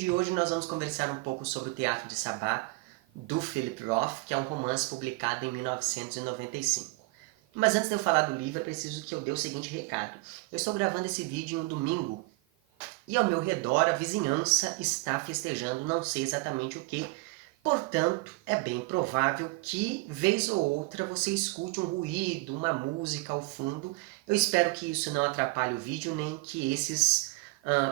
de hoje nós vamos conversar um pouco sobre o Teatro de Sabá, do Philip Roth, que é um romance publicado em 1995. Mas antes de eu falar do livro, é preciso que eu dê o seguinte recado. Eu estou gravando esse vídeo em um domingo, e ao meu redor a vizinhança está festejando não sei exatamente o que. Portanto, é bem provável que, vez ou outra, você escute um ruído, uma música ao fundo. Eu espero que isso não atrapalhe o vídeo, nem que esses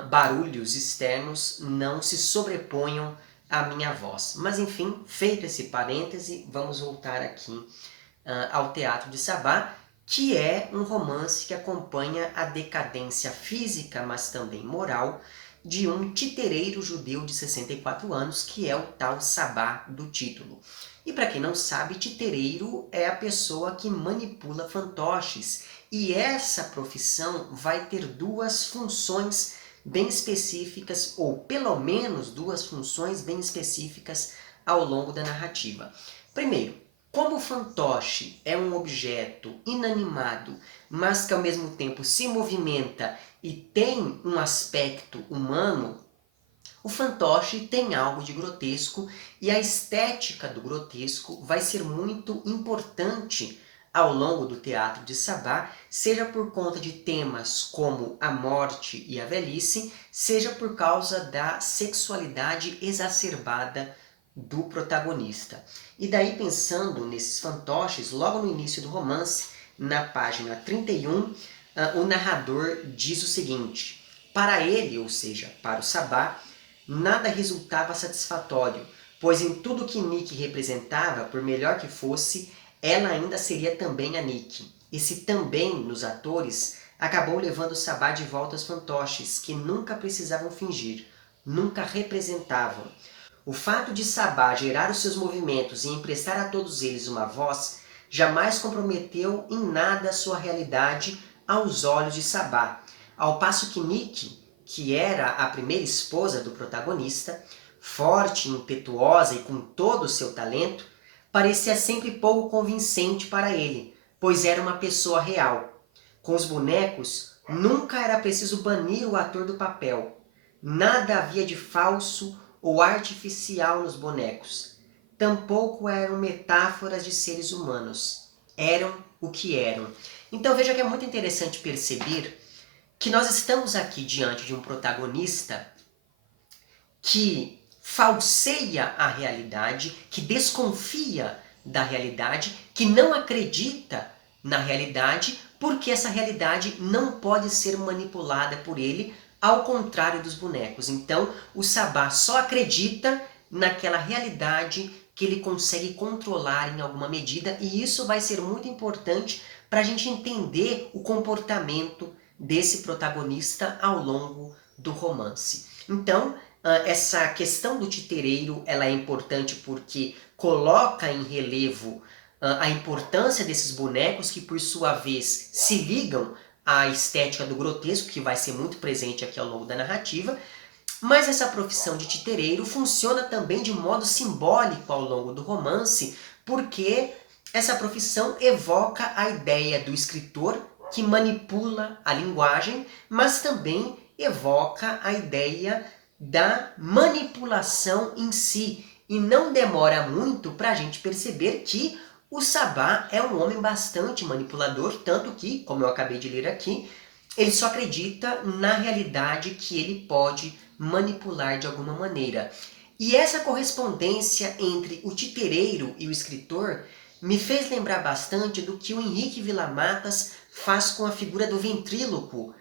barulhos externos não se sobreponham à minha voz. Mas enfim, feito esse parêntese, vamos voltar aqui ao Teatro de Sabá, que é um romance que acompanha a decadência física, mas também moral, de um titereiro judeu de 64 anos, que é o tal Sabá do título. E para quem não sabe, titereiro é a pessoa que manipula fantoches, e essa profissão vai ter duas funções bem específicas, ou pelo menos duas funções bem específicas ao longo da narrativa. Primeiro, como o fantoche é um objeto inanimado, mas que ao mesmo tempo se movimenta e tem um aspecto humano, o fantoche tem algo de grotesco e a estética do grotesco vai ser muito importante ao longo do Teatro de Sabá, seja por conta de temas como a morte e a velhice, seja por causa da sexualidade exacerbada do protagonista. E daí, pensando nesses fantoches, logo no início do romance, na página 31, o narrador diz o seguinte: para ele, ou seja, para o Sabá, nada resultava satisfatório, pois em tudo que Nick representava, por melhor que fosse, ela ainda seria também a Nick. Esse também, nos atores, acabou levando o Sabá de volta aos fantoches, que nunca precisavam fingir, nunca representavam. O fato de Sabá gerar os seus movimentos e emprestar a todos eles uma voz jamais comprometeu em nada a sua realidade aos olhos de Sabá, ao passo que Nick, que era a primeira esposa do protagonista, forte, impetuosa e com todo o seu talento, parecia sempre pouco convincente para ele, pois era uma pessoa real. Com os bonecos, nunca era preciso banir o ator do papel. Nada havia de falso ou artificial nos bonecos. Tampouco eram metáforas de seres humanos. Eram o que eram. Então veja que é muito interessante perceber que nós estamos aqui diante de um protagonista que falseia a realidade, que desconfia da realidade, que não acredita na realidade, porque essa realidade não pode ser manipulada por ele, ao contrário dos bonecos. Então, o Sabá só acredita naquela realidade que ele consegue controlar em alguma medida, e isso vai ser muito importante para a gente entender o comportamento desse protagonista ao longo do romance. Então, essa questão do titereiro ela é importante porque coloca em relevo a importância desses bonecos que, por sua vez, se ligam à estética do grotesco, que vai ser muito presente aqui ao longo da narrativa. Mas essa profissão de titereiro funciona também de modo simbólico ao longo do romance, porque essa profissão evoca a ideia do escritor que manipula a linguagem, mas também evoca a ideia da manipulação em si. E não demora muito para a gente perceber que o Sabá é um homem bastante manipulador, tanto que, como eu acabei de ler aqui, ele só acredita na realidade que ele pode manipular de alguma maneira. E essa correspondência entre o titereiro e o escritor me fez lembrar bastante do que o Henrique Villa-Matas faz com a figura do ventríloco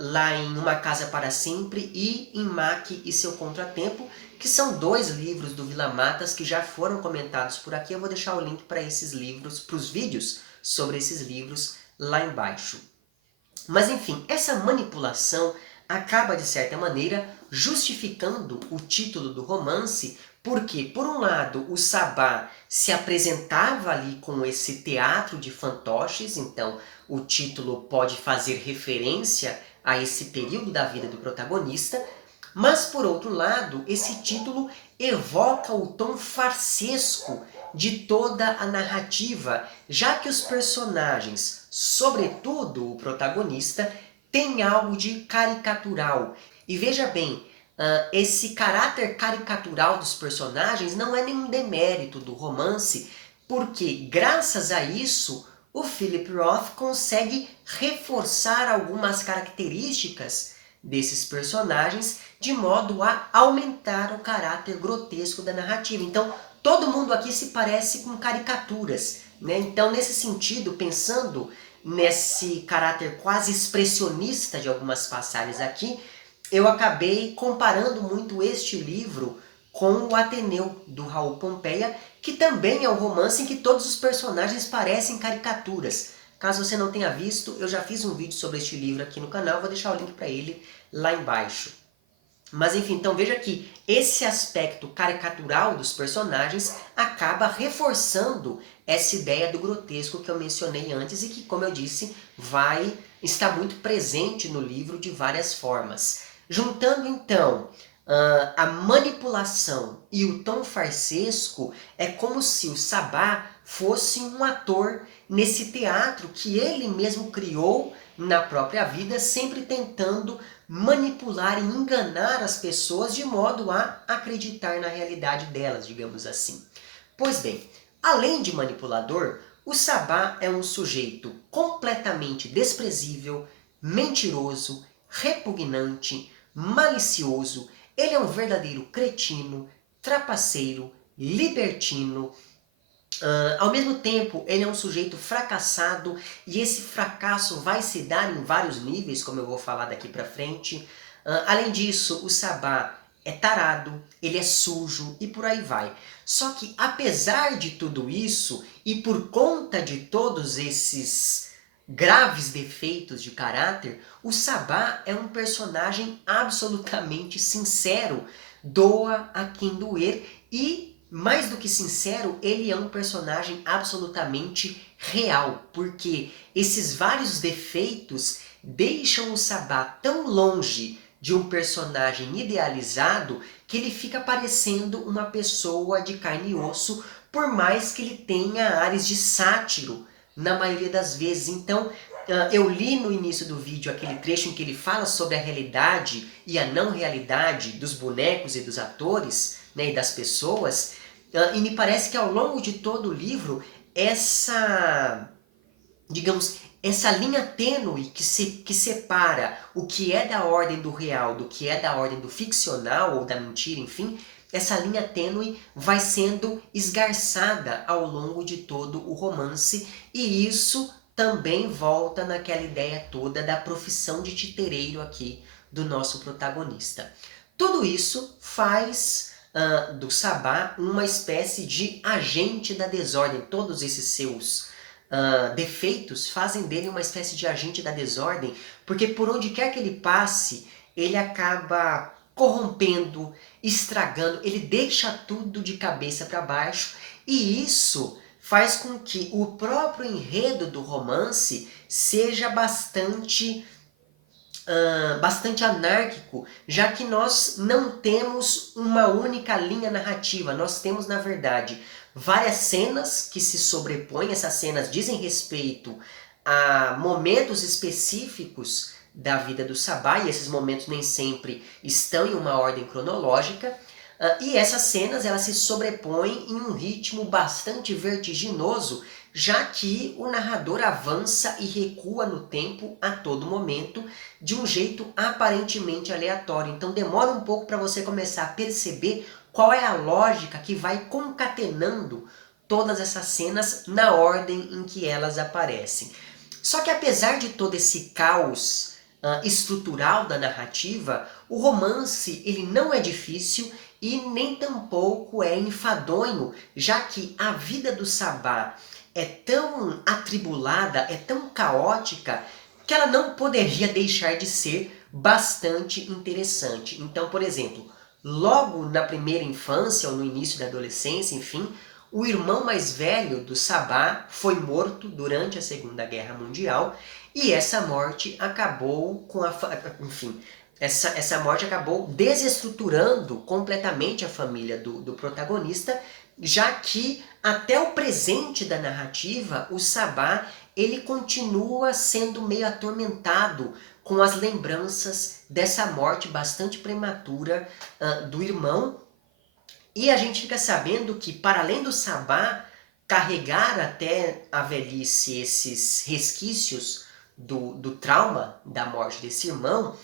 lá em Uma Casa para Sempre e em Mac e Seu Contratempo, que são dois livros do Villa-Matas que já foram comentados por aqui. Eu vou deixar o link para esses livros, para os vídeos sobre esses livros lá embaixo. Mas enfim, essa manipulação acaba, de certa maneira, justificando o título do romance, porque, por um lado, o Sabá se apresentava ali com esse teatro de fantoches, então o título pode fazer referência a esse período da vida do protagonista, mas, por outro lado, esse título evoca o tom farsesco de toda a narrativa, já que os personagens, sobretudo o protagonista, têm algo de caricatural. E veja bem, esse caráter caricatural dos personagens não é nenhum demérito do romance, porque graças a isso o Philip Roth consegue reforçar algumas características desses personagens de modo a aumentar o caráter grotesco da narrativa. Então, todo mundo aqui se parece com caricaturas, né? Então, nesse sentido, pensando nesse caráter quase expressionista de algumas passagens aqui, eu acabei comparando muito este livro com o Ateneu, do Raul Pompeia, que também é um romance em que todos os personagens parecem caricaturas. Caso você não tenha visto, eu já fiz um vídeo sobre este livro aqui no canal, vou deixar o link para ele lá embaixo. Mas enfim, então veja que esse aspecto caricatural dos personagens acaba reforçando essa ideia do grotesco que eu mencionei antes e que, como eu disse, vai estar muito presente no livro de várias formas. Juntando então a manipulação e o tom farsesco, é como se o Sabá fosse um ator nesse teatro que ele mesmo criou na própria vida, sempre tentando manipular e enganar as pessoas de modo a acreditar na realidade delas, digamos assim. Pois bem, além de manipulador, o Sabá é um sujeito completamente desprezível, mentiroso, repugnante, malicioso. Ele é um verdadeiro cretino, trapaceiro, libertino. Ao mesmo tempo, ele é um sujeito fracassado e esse fracasso vai se dar em vários níveis, como eu vou falar daqui pra frente. Além disso, o Sabá é tarado, ele é sujo e por aí vai. Só que apesar de tudo isso e por conta de todos esses graves defeitos de caráter, o Sabá é um personagem absolutamente sincero, doa a quem doer e mais do que sincero, ele é um personagem absolutamente real, porque esses vários defeitos deixam o Sabá tão longe de um personagem idealizado que ele fica parecendo uma pessoa de carne e osso, por mais que ele tenha ares de sátiro na maioria das vezes. Então, eu li no início do vídeo aquele trecho em que ele fala sobre a realidade e a não realidade dos bonecos e dos atores, né, e das pessoas, e me parece que ao longo de todo o livro, digamos, essa linha tênue que separa o que é da ordem do real do que é da ordem do ficcional ou da mentira, enfim, essa linha tênue vai sendo esgarçada ao longo de todo o romance, e isso também volta naquela ideia toda da profissão de titereiro aqui do nosso protagonista. Tudo isso faz do Sabá uma espécie de agente da desordem. Todos esses seus defeitos fazem dele uma espécie de agente da desordem, porque por onde quer que ele passe, ele acaba corrompendo, estragando, ele deixa tudo de cabeça para baixo, e isso faz com que o próprio enredo do romance seja bastante anárquico, já que nós não temos uma única linha narrativa, nós temos, na verdade, várias cenas que se sobrepõem, essas cenas dizem respeito a momentos específicos da vida do Sabá, e esses momentos nem sempre estão em uma ordem cronológica, e essas cenas elas se sobrepõem em um ritmo bastante vertiginoso, já que o narrador avança e recua no tempo a todo momento, de um jeito aparentemente aleatório. Então demora um pouco para você começar a perceber qual é a lógica que vai concatenando todas essas cenas na ordem em que elas aparecem. Só que apesar de todo esse caos estrutural da narrativa, o romance ele não é difícil e nem tampouco é enfadonho, já que a vida do Sabá é tão atribulada, é tão caótica, que ela não poderia deixar de ser bastante interessante. Então, por exemplo, logo na primeira infância ou no início da adolescência, enfim, o irmão mais velho do Sabá foi morto durante a Segunda Guerra Mundial, e essa morte acabou com essa morte acabou desestruturando completamente a família do protagonista, já que até o presente da narrativa, o Sabá ele continua sendo meio atormentado com as lembranças dessa morte bastante prematura do irmão. E a gente fica sabendo que, para além do Sabá carregar até a velhice esses resquícios do trauma da morte desse irmão,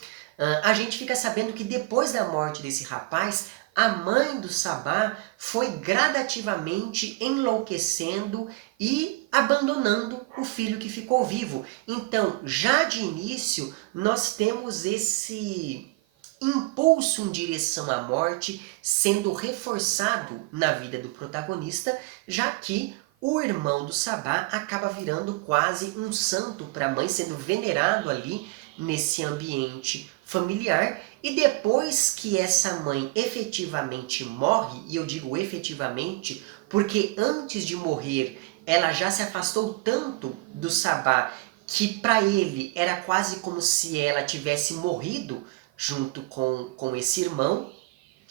a gente fica sabendo que depois da morte desse rapaz, a mãe do Sabá foi gradativamente enlouquecendo e abandonando o filho que ficou vivo. Então, já de início, nós temos esse impulso em direção à morte sendo reforçado na vida do protagonista, já que o irmão do Sabá acaba virando quase um santo para a mãe, sendo venerado ali nesse ambiente familiar. E depois que essa mãe efetivamente morre, e eu digo efetivamente porque antes de morrer ela já se afastou tanto do Sabá que para ele era quase como se ela tivesse morrido junto com esse irmão.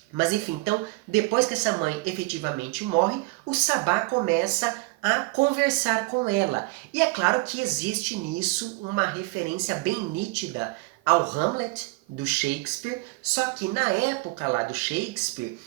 Mas enfim, então, depois que essa mãe efetivamente morre, o Sabá começa a conversar com ela. E é claro que existe nisso uma referência bem nítida ao Hamlet do Shakespeare, só que na época lá do Shakespeare,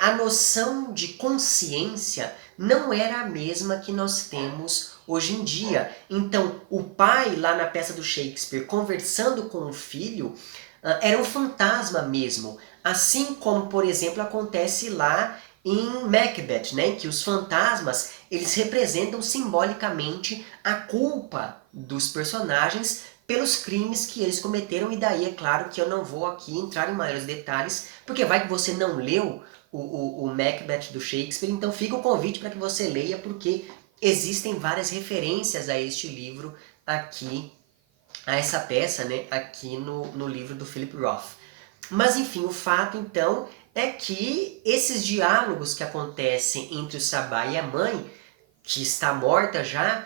a noção de consciência não era a mesma que nós temos hoje em dia. Então, o pai lá na peça do Shakespeare conversando com o filho era um fantasma mesmo. Assim como, por exemplo, acontece lá em Macbeth, né? Que os fantasmas eles representam simbolicamente a culpa dos personagens pelos crimes que eles cometeram, e daí é claro que eu não vou aqui entrar em maiores detalhes, porque vai que você não leu o Macbeth do Shakespeare, então fica o convite para que você leia, porque existem várias referências a este livro aqui, a essa peça, né, aqui no livro do Philip Roth. Mas enfim, o fato então é que esses diálogos que acontecem entre o Sabá e a mãe, que está morta já,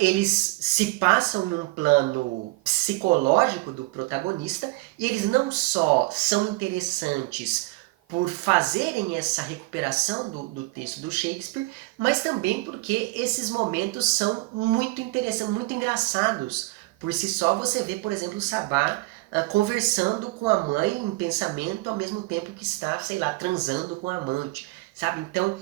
eles se passam num plano psicológico do protagonista, e eles não só são interessantes por fazerem essa recuperação do texto do Shakespeare, mas também porque esses momentos são muito interessantes, muito engraçados. Por si só, você vê, por exemplo, o Sabá conversando com a mãe em pensamento ao mesmo tempo que está, sei lá, transando com a amante, sabe? Então,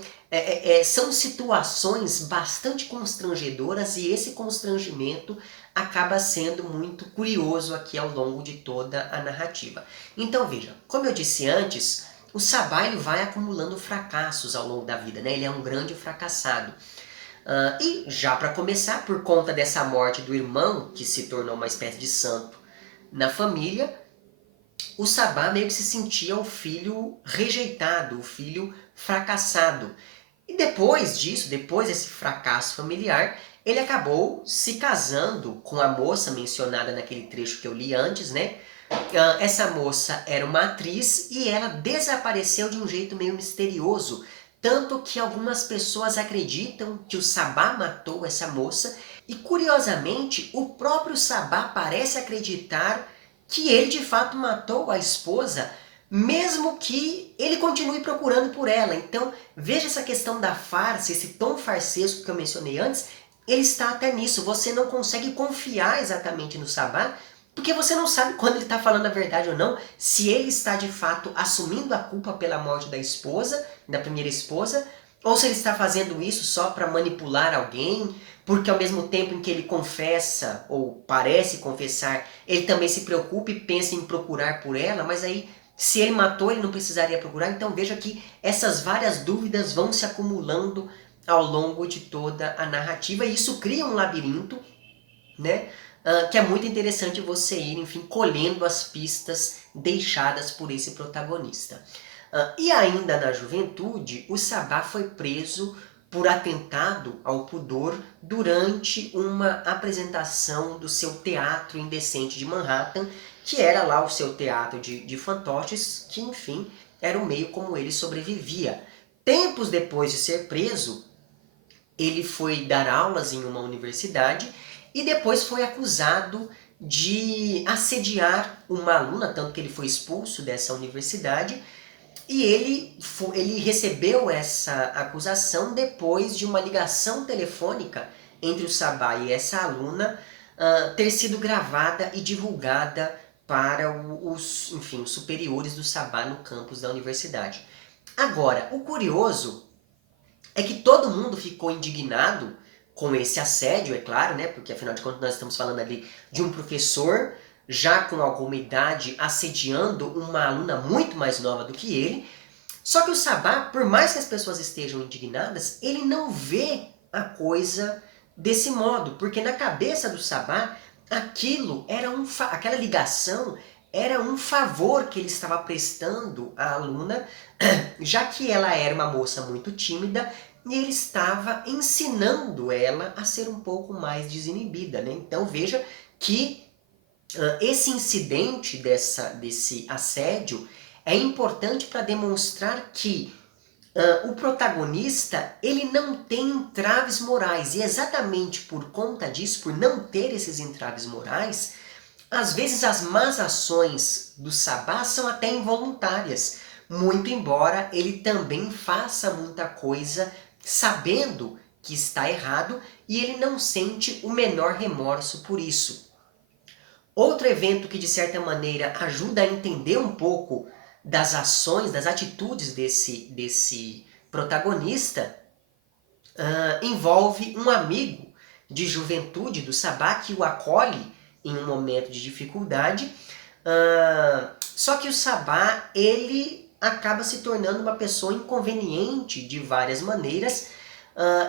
são situações bastante constrangedoras, e esse constrangimento acaba sendo muito curioso aqui ao longo de toda a narrativa. Então, veja, como eu disse antes, o Sabá ele vai acumulando fracassos ao longo da vida, né? Ele é um grande fracassado. E já para começar, por conta dessa morte do irmão, que se tornou uma espécie de santo na família, o Sabá meio que se sentia o filho rejeitado, o filho fracassado. E depois disso, depois desse fracasso familiar, ele acabou se casando com a moça mencionada naquele trecho que eu li antes, né? Essa moça era uma atriz e ela desapareceu de um jeito meio misterioso, tanto que algumas pessoas acreditam que o Sabá matou essa moça, e curiosamente o próprio Sabá parece acreditar que ele de fato matou a esposa, mesmo que ele continue procurando por ela. Então veja essa questão da farsa, esse tom farsesco que eu mencionei antes, ele está até nisso. Você não consegue confiar exatamente no Sabá, porque você não sabe quando ele está falando a verdade ou não, se ele está de fato assumindo a culpa pela morte da esposa, da primeira esposa, ou se ele está fazendo isso só para manipular alguém, porque ao mesmo tempo em que ele confessa, ou parece confessar, ele também se preocupa e pensa em procurar por ela, mas aí se ele matou ele não precisaria procurar. Então veja que essas várias dúvidas vão se acumulando ao longo de toda a narrativa, e isso cria um labirinto, né? Que é muito interessante você ir, enfim, colhendo as pistas deixadas por esse protagonista. E ainda na juventude, o Sabá foi preso por atentado ao pudor durante uma apresentação do seu Teatro Indecente de Manhattan, que era lá o seu teatro de fantoches, que enfim, era o meio como ele sobrevivia. Tempos depois de ser preso, ele foi dar aulas em uma universidade e depois foi acusado de assediar uma aluna, tanto que ele foi expulso dessa universidade, e ele recebeu essa acusação depois de uma ligação telefônica entre o Sabá e essa aluna, ter sido gravada e divulgada para enfim, os superiores do Sabá no campus da universidade. Agora, o curioso é que todo mundo ficou indignado com esse assédio, é claro, né? Porque afinal de contas nós estamos falando ali de um professor já com alguma idade assediando uma aluna muito mais nova do que ele. Só que o Sabá, por mais que as pessoas estejam indignadas, ele não vê a coisa desse modo, porque na cabeça do Sabá, aquilo era aquela ligação era um favor que ele estava prestando à aluna, já que ela era uma moça muito tímida e ele estava ensinando ela a ser um pouco mais desinibida, né? Então veja que esse incidente desse assédio é importante para demonstrar que o protagonista ele não tem entraves morais e exatamente por conta disso, por não ter esses entraves morais, às vezes as más ações do Sabá são até involuntárias, muito embora ele também faça muita coisa sabendo que está errado e ele não sente o menor remorso por isso. Outro evento que de certa maneira ajuda a entender um pouco das ações, das atitudes desse protagonista, envolve um amigo de juventude do Sabá que o acolhe em um momento de dificuldade. Só que o Sabá, ele acaba se tornando uma pessoa inconveniente de várias maneiras.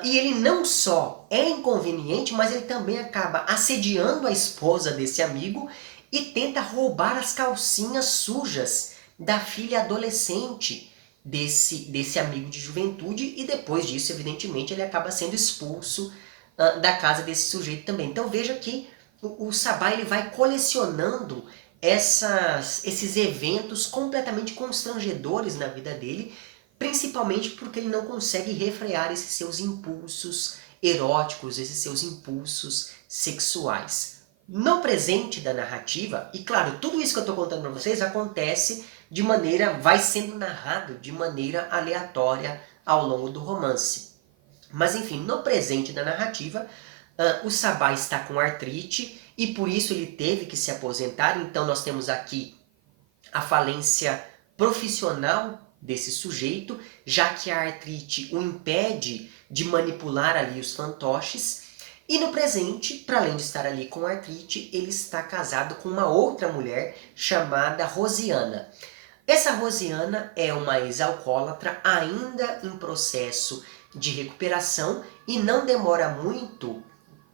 E ele não só é inconveniente, mas ele também acaba assediando a esposa desse amigo e tenta roubar as calcinhas sujas da filha adolescente desse amigo de juventude, e depois disso, evidentemente, ele acaba sendo expulso da casa desse sujeito também. Então veja que o Sabá ele vai colecionando esses eventos completamente constrangedores na vida dele, principalmente porque ele não consegue refrear esses seus impulsos eróticos, esses seus impulsos sexuais. No presente da narrativa, e claro, tudo isso que eu estou contando para vocês acontece vai sendo narrado de maneira aleatória ao longo do romance. Mas enfim, no presente da narrativa, o Sabá está com artrite e por isso ele teve que se aposentar. Então nós temos aqui a falência profissional desse sujeito, já que a artrite o impede de manipular ali os fantoches. E no presente, para além de estar ali com artrite, ele está casado com uma outra mulher chamada Rosiana. Essa Rosiana é uma ex-alcoólatra ainda em processo de recuperação e não demora muito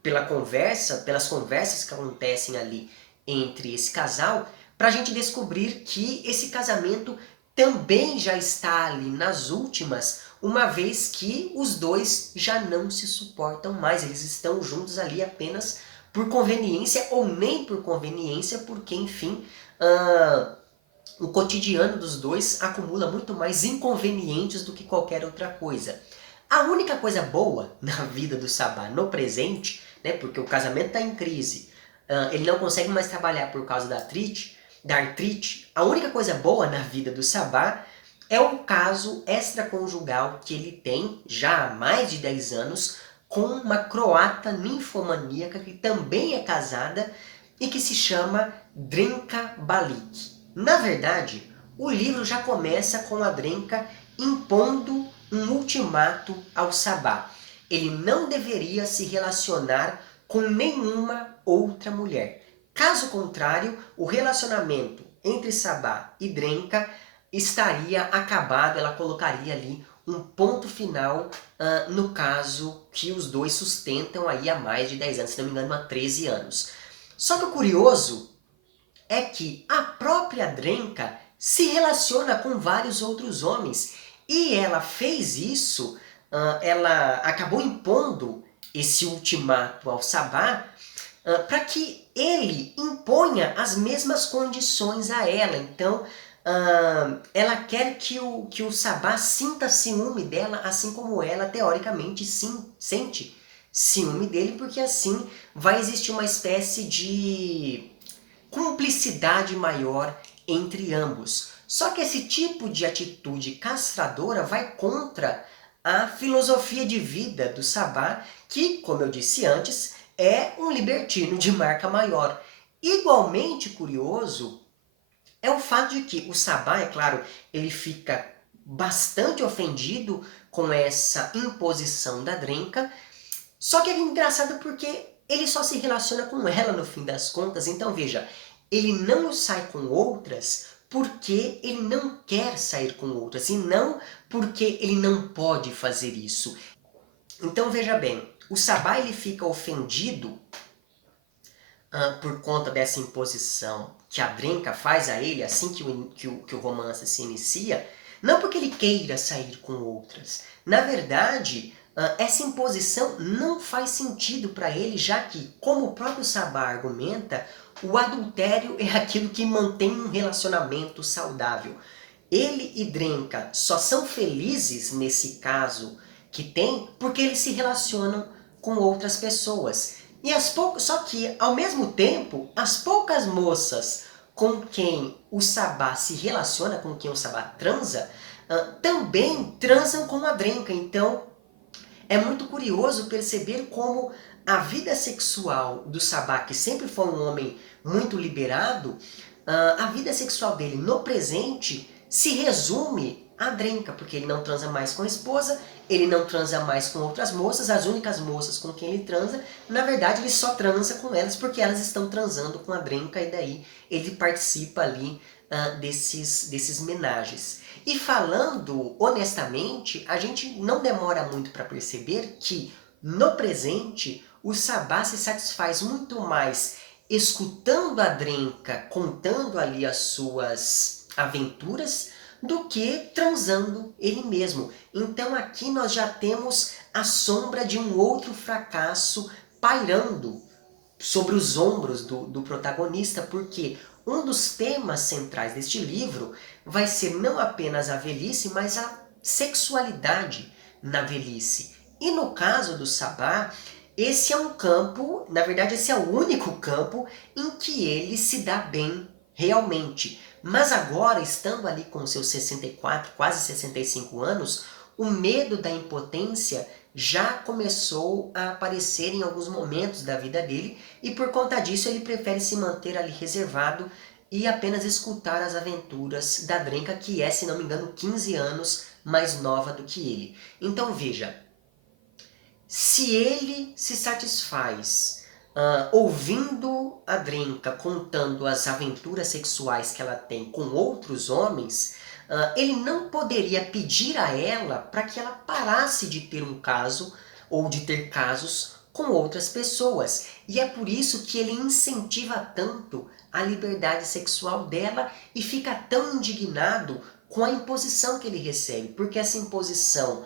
pelas conversas que acontecem ali entre esse casal, para a gente descobrir que esse casamento também já está ali nas últimas, uma vez que os dois já não se suportam mais. Eles estão juntos ali apenas por conveniência ou nem por conveniência, porque, enfim, o cotidiano dos dois acumula muito mais inconvenientes do que qualquer outra coisa. A única coisa boa na vida do Sabá no presente, né, porque o casamento está em crise, ele não consegue mais trabalhar por causa da artrite, a única coisa boa na vida do Sabá é o caso extraconjugal que ele tem já há mais de 10 anos com uma croata ninfomaníaca que também é casada e que se chama Drenka Balic. Na verdade, o livro já começa com a Drenka impondo um ultimato ao Sabá. Ele não deveria se relacionar com nenhuma outra mulher. Caso contrário, o relacionamento entre Sabá e Drenka estaria acabado, ela colocaria ali um ponto final no caso que os dois sustentam aí há mais de 10 anos, se não me engano há 13 anos. Só que o curioso é que a própria Drenka se relaciona com vários outros homens e ela fez isso, ela acabou impondo esse ultimato ao Sabá para que ele imponha as mesmas condições a ela. Então, ela quer que o Sabá sinta ciúme dela, assim como ela, teoricamente, sente ciúme dele, porque assim vai existir uma espécie de cumplicidade maior entre ambos. Só que esse tipo de atitude castradora vai contra a filosofia de vida do Sabá, que, como eu disse antes, é um libertino de marca maior. Igualmente curioso é o fato de que o Sabá, é claro, ele fica bastante ofendido com essa imposição da Drenka, só que é engraçado porque ele só se relaciona com ela no fim das contas. Então veja, ele não sai com outras porque ele não quer sair com outras, e não porque ele não pode fazer isso. Então veja bem, o Sabá ele fica ofendido por conta dessa imposição que a Drenka faz a ele assim que o romance se inicia, não porque ele queira sair com outras. Na verdade, essa imposição não faz sentido para ele, já que, como o próprio Sabá argumenta, o adultério é aquilo que mantém um relacionamento saudável. Ele e Drenka só são felizes nesse caso que tem porque eles se relacionam com outras pessoas. Só que, ao mesmo tempo, as poucas moças com quem o Sabá se relaciona, com quem o Sabá transa, também transam com a Drenka. Então, é muito curioso perceber como a vida sexual do Sabá, que sempre foi um homem muito liberado, a vida sexual dele no presente se resume a Drenka, porque ele não transa mais com a esposa, ele não transa mais com outras moças, as únicas moças com quem ele transa, na verdade ele só transa com elas porque elas estão transando com a Drenka, e daí ele participa ali desses menagens. E falando honestamente, a gente não demora muito para perceber que no presente o Sabá se satisfaz muito mais escutando a Drenka contando ali as suas aventuras do que transando ele mesmo. Então aqui nós já temos a sombra de um outro fracasso pairando sobre os ombros do protagonista, porque um dos temas centrais deste livro vai ser não apenas a velhice, mas a sexualidade na velhice. E no caso do Sabá, esse é um campo, na verdade esse é o único campo em que ele se dá bem realmente. Mas agora, estando ali com seus 64, quase 65 anos, o medo da impotência já começou a aparecer em alguns momentos da vida dele, e por conta disso ele prefere se manter ali reservado e apenas escutar as aventuras da Drenka, que é, se não me engano, 15 anos mais nova do que ele. Então veja, se ele se satisfaz ouvindo a Drenka contando as aventuras sexuais que ela tem com outros homens, ele não poderia pedir a ela para que ela parasse de ter um caso ou de ter casos com outras pessoas. E é por isso que ele incentiva tanto a liberdade sexual dela e fica tão indignado com a imposição que ele recebe, porque essa imposição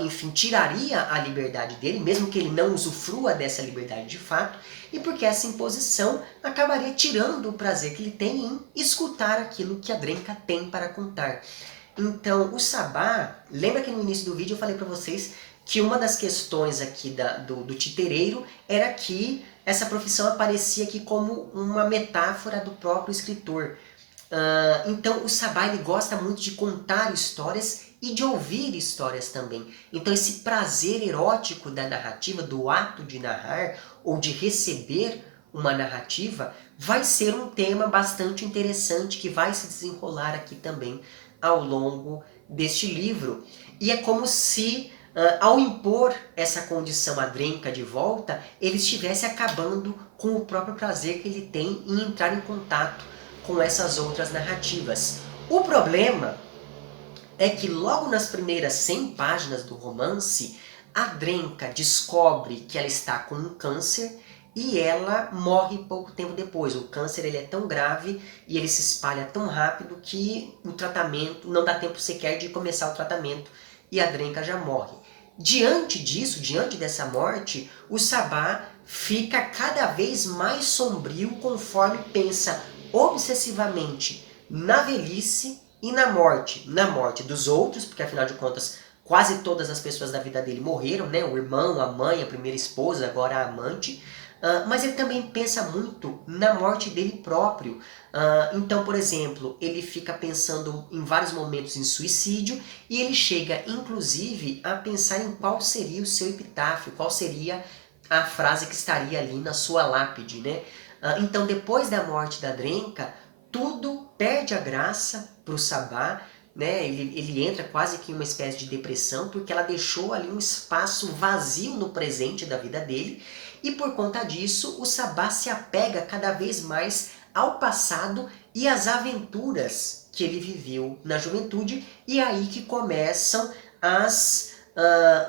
enfim, tiraria a liberdade dele, mesmo que ele não usufrua dessa liberdade de fato, e porque essa imposição acabaria tirando o prazer que ele tem em escutar aquilo que a Drenka tem para contar. Então, o Sabá, lembra que no início do vídeo eu falei para vocês que uma das questões aqui do titereiro era que essa profissão aparecia aqui como uma metáfora do próprio escritor. Então, o Sabá ele gosta muito de contar histórias e de ouvir histórias também. Então esse prazer erótico da narrativa, do ato de narrar ou de receber uma narrativa, vai ser um tema bastante interessante que vai se desenrolar aqui também ao longo deste livro. E é como se, ao impor essa condição à Drenka de volta, ele estivesse acabando com o próprio prazer que ele tem em entrar em contato com essas outras narrativas. O problema é que logo nas primeiras 100 páginas do romance, a Drenka descobre que ela está com um câncer e ela morre pouco tempo depois. O câncer ele é tão grave e ele se espalha tão rápido que o tratamento, não dá tempo sequer de começar o tratamento e a Drenka já morre. Diante disso, diante dessa morte, o Sabá fica cada vez mais sombrio conforme pensa obsessivamente na velhice e na morte dos outros, porque afinal de contas quase todas as pessoas da vida dele morreram, né? O irmão, a mãe, a primeira esposa, agora a amante. Mas ele também pensa muito na morte dele próprio. Então, por exemplo, ele fica pensando em vários momentos em suicídio e ele chega, inclusive, a pensar em qual seria o seu epitáfio, qual seria a frase que estaria ali na sua lápide, né? Então, depois da morte da Drenka, tudo perde a graça para o Sabá, né? Ele entra quase que em uma espécie de depressão, porque ela deixou ali um espaço vazio no presente da vida dele, e por conta disso, o Sabá se apega cada vez mais ao passado e às aventuras que ele viveu na juventude, e é aí que começam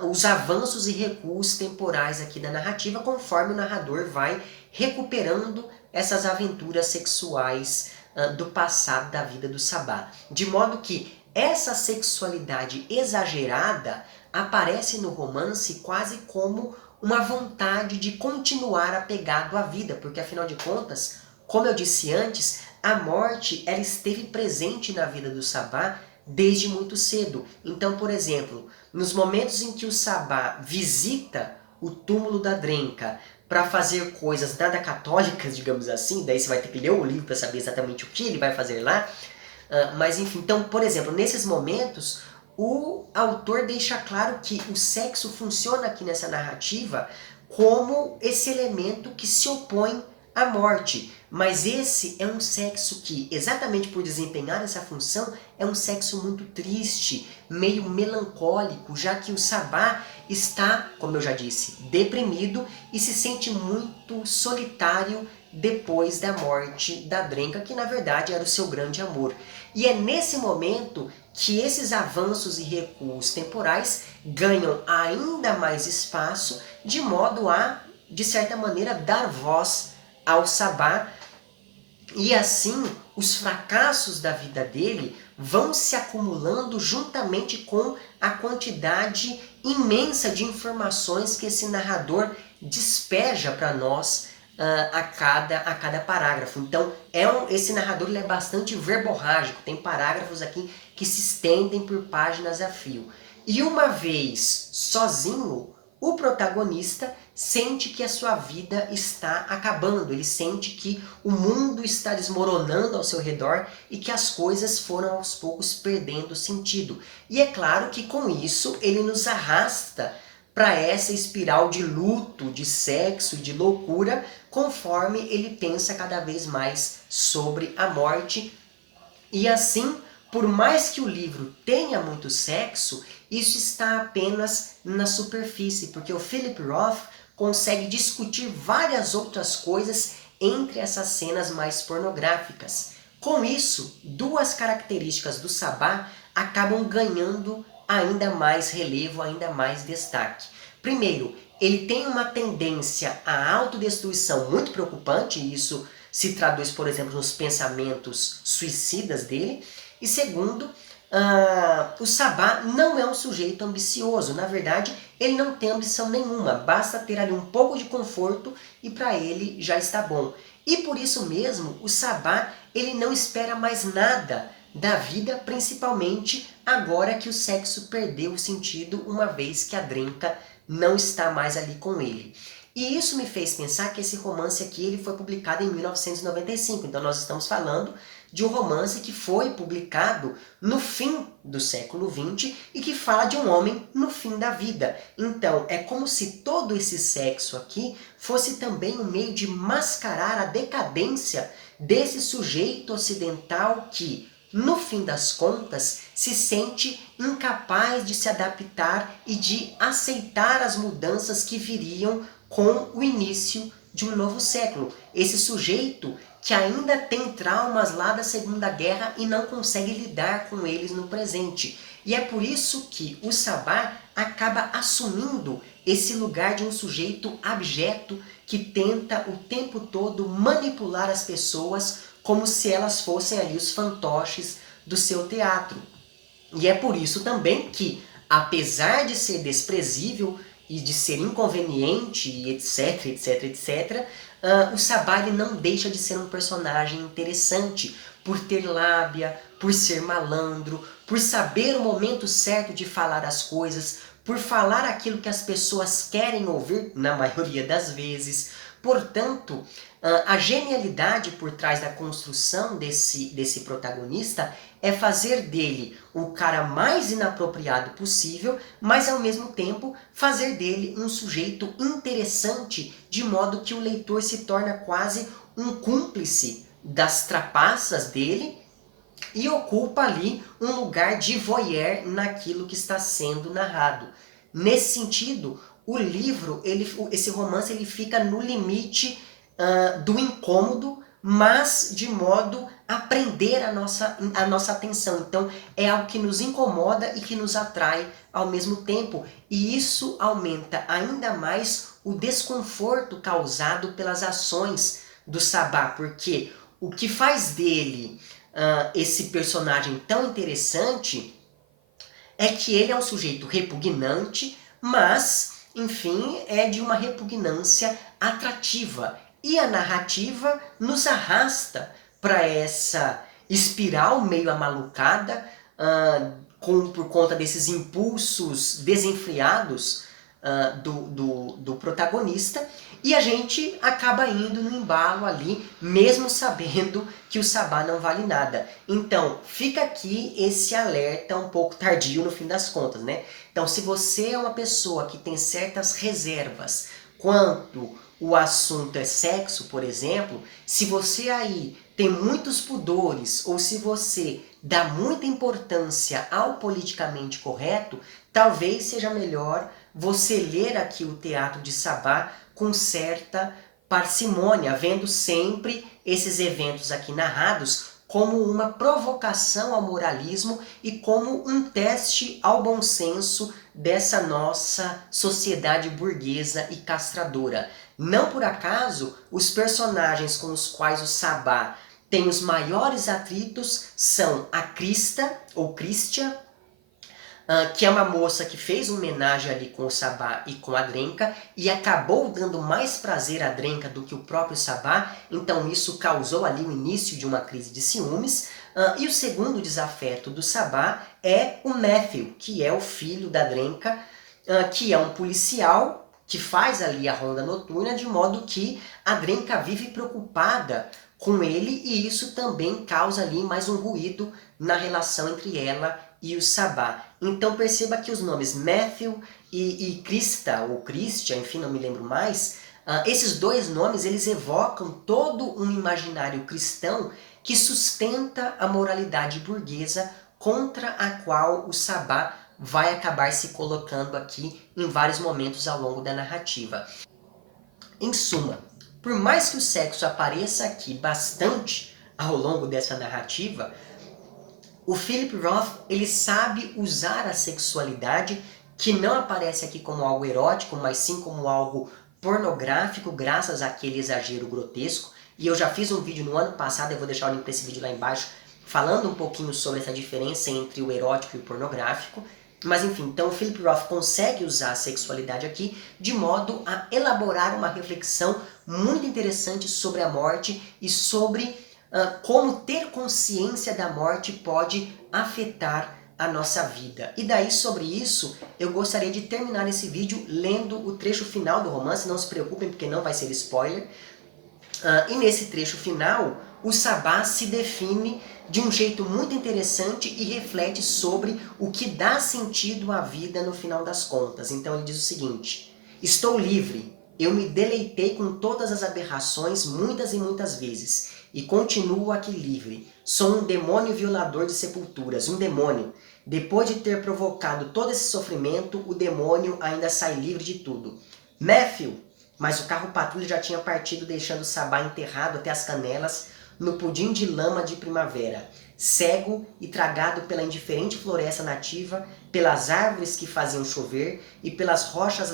os avanços e recuos temporais aqui da narrativa, conforme o narrador vai recuperando essas aventuras sexuais do passado da vida do Sabá. De modo que essa sexualidade exagerada aparece no romance quase como uma vontade de continuar apegado à vida, porque afinal de contas, como eu disse antes, a morte ela esteve presente na vida do Sabá desde muito cedo. Então, por exemplo, nos momentos em que o Sabá visita o túmulo da Drenka para fazer coisas nada católicas, digamos assim, daí você vai ter que ler o livro para saber exatamente o que ele vai fazer lá, mas enfim, então, por exemplo, nesses momentos, o autor deixa claro que o sexo funciona aqui nessa narrativa como esse elemento que se opõe à morte. Mas esse é um sexo que, exatamente por desempenhar essa função, é um sexo muito triste, meio melancólico, já que o Sabá está, como eu já disse, deprimido e se sente muito solitário depois da morte da Drenka, que na verdade era o seu grande amor. E é nesse momento que esses avanços e recuos temporais ganham ainda mais espaço, de modo a, de certa maneira, dar voz ao Sabá, e assim os fracassos da vida dele vão se acumulando juntamente com a quantidade imensa de informações que esse narrador despeja para nós a cada parágrafo. Então, esse narrador ele é bastante verborrágico, tem parágrafos aqui que se estendem por páginas a fio. E uma vez sozinho, o protagonista sente que a sua vida está acabando, ele sente que o mundo está desmoronando ao seu redor e que as coisas foram aos poucos perdendo sentido. E é claro que com isso ele nos arrasta para essa espiral de luto, de sexo, de loucura, conforme ele pensa cada vez mais sobre a morte. E assim, por mais que o livro tenha muito sexo, isso está apenas na superfície, porque o Philip Roth consegue discutir várias outras coisas entre essas cenas mais pornográficas. Com isso, duas características do Sabá acabam ganhando ainda mais relevo, ainda mais destaque. Primeiro, ele tem uma tendência à autodestruição muito preocupante, e isso se traduz, por exemplo, nos pensamentos suicidas dele. E segundo, o Sabá não é um sujeito ambicioso. Na verdade, ele não tem ambição nenhuma. Basta ter ali um pouco de conforto e para ele já está bom. E por isso mesmo, o Sabá ele não espera mais nada da vida, principalmente agora que o sexo perdeu o sentido, uma vez que a Drenka não está mais ali com ele. E isso me fez pensar que esse romance aqui ele foi publicado em 1995. Então nós estamos falando de um romance que foi publicado no fim do século XX e que fala de um homem no fim da vida. Então é como se todo esse sexo aqui fosse também um meio de mascarar a decadência desse sujeito ocidental que, no fim das contas, se sente incapaz de se adaptar e de aceitar as mudanças que viriam com o início de um novo século. Esse sujeito que ainda tem traumas lá da Segunda Guerra e não consegue lidar com eles no presente. E é por isso que o Sabá acaba assumindo esse lugar de um sujeito abjeto que tenta o tempo todo manipular as pessoas como se elas fossem ali os fantoches do seu teatro. E é por isso também que, apesar de ser desprezível e de ser inconveniente, e etc, etc, etc, o Sabá não deixa de ser um personagem interessante por ter lábia, por ser malandro, por saber o momento certo de falar as coisas, por falar aquilo que as pessoas querem ouvir, na maioria das vezes. Portanto, a genialidade por trás da construção desse protagonista é fazer dele o cara mais inapropriado possível, mas ao mesmo tempo fazer dele um sujeito interessante, de modo que o leitor se torna quase um cúmplice das trapaças dele e ocupa ali um lugar de voyeur naquilo que está sendo narrado. Nesse sentido, o livro, esse romance, ele fica no limite do incômodo, mas de modo a prender a nossa atenção. Então, é algo que nos incomoda e que nos atrai ao mesmo tempo. E isso aumenta ainda mais o desconforto causado pelas ações do Sabá, porque o que faz dele esse personagem tão interessante é que ele é um sujeito repugnante, mas, enfim, é de uma repugnância atrativa. E a narrativa nos arrasta para essa espiral meio amalucada, por conta desses impulsos desenfreados do protagonista, e a gente acaba indo no embalo ali, mesmo sabendo que o Sabá não vale nada. Então, fica aqui esse alerta um pouco tardio no fim das contas, né? Então, se você é uma pessoa que tem certas reservas quanto o assunto é sexo, por exemplo, se você aí tem muitos pudores, ou se você dá muita importância ao politicamente correto, talvez seja melhor você ler aqui o Teatro de Sabá com certa parcimônia, vendo sempre esses eventos aqui narrados como uma provocação ao moralismo e como um teste ao bom senso dessa nossa sociedade burguesa e castradora. Não por acaso, os personagens com os quais o Sabá tem os maiores atritos são a Krista, ou Christia, que é uma moça que fez uma homenagem ali com o Sabá e com a Drenka, e acabou dando mais prazer à Drenka do que o próprio Sabá, então isso causou ali o início de uma crise de ciúmes. E o segundo desafeto do Sabá é o Matthew, que é o filho da Drenka, que é um policial que faz ali a ronda noturna, de modo que a Drenka vive preocupada com ele, e isso também causa ali mais um ruído na relação entre ela e o Sabá. Então perceba que os nomes Matthew e Krista, ou Christian, enfim, não me lembro mais, esses dois nomes eles evocam todo um imaginário cristão que sustenta a moralidade burguesa contra a qual o Sabá vai acabar se colocando aqui em vários momentos ao longo da narrativa. Em suma, por mais que o sexo apareça aqui bastante ao longo dessa narrativa, o Philip Roth ele sabe usar a sexualidade, que não aparece aqui como algo erótico, mas sim como algo pornográfico, graças àquele exagero grotesco. E eu já fiz um vídeo no ano passado, eu vou deixar o link para esse vídeo lá embaixo, falando um pouquinho sobre essa diferença entre o erótico e o pornográfico. Mas enfim, então o Philip Roth consegue usar a sexualidade aqui de modo a elaborar uma reflexão muito interessante sobre a morte e sobre como ter consciência da morte pode afetar a nossa vida. E daí sobre isso, eu gostaria de terminar esse vídeo lendo o trecho final do romance, não se preocupem porque não vai ser spoiler. E nesse trecho final, o Sabá se define de um jeito muito interessante e reflete sobre o que dá sentido à vida no final das contas. Então ele diz o seguinte: estou livre, eu me deleitei com todas as aberrações muitas e muitas vezes, e continuo aqui livre. Sou um demônio violador de sepulturas, um demônio. Depois de ter provocado todo esse sofrimento, o demônio ainda sai livre de tudo. Matthew! Mas o carro patrulha já tinha partido, deixando o Sabá enterrado até as canelas no pudim de lama de primavera, cego e tragado pela indiferente floresta nativa, pelas árvores que faziam chover e pelas rochas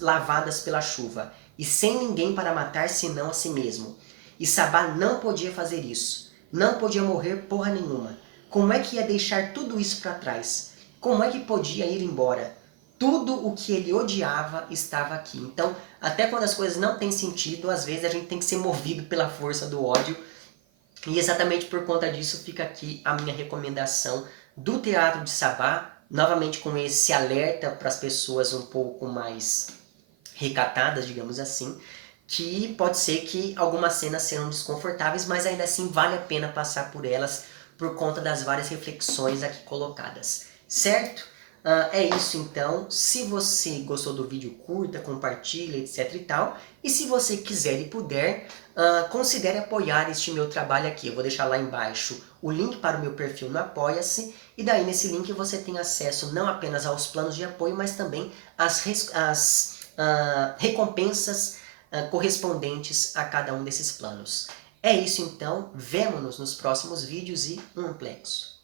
lavadas pela chuva, e sem ninguém para matar senão a si mesmo. E Sabá não podia fazer isso. Não podia morrer porra nenhuma. Como é que ia deixar tudo isso para trás? Como é que podia ir embora? Tudo o que ele odiava estava aqui. Então, até quando as coisas não têm sentido, às vezes a gente tem que ser movido pela força do ódio. E exatamente por conta disso fica aqui a minha recomendação do Teatro de Sabá, novamente com esse alerta para as pessoas um pouco mais recatadas, digamos assim, que pode ser que algumas cenas sejam desconfortáveis, mas ainda assim vale a pena passar por elas, por conta das várias reflexões aqui colocadas, certo? É isso então. Se você gostou do vídeo, curta, compartilha, etc e tal. E se você quiser e puder, considere apoiar este meu trabalho aqui. Eu vou deixar lá embaixo o link para o meu perfil no Apoia-se. E daí nesse link você tem acesso não apenas aos planos de apoio, mas também às recompensas correspondentes a cada um desses planos. É isso então. Vemo-nos nos próximos vídeos e um amplexo.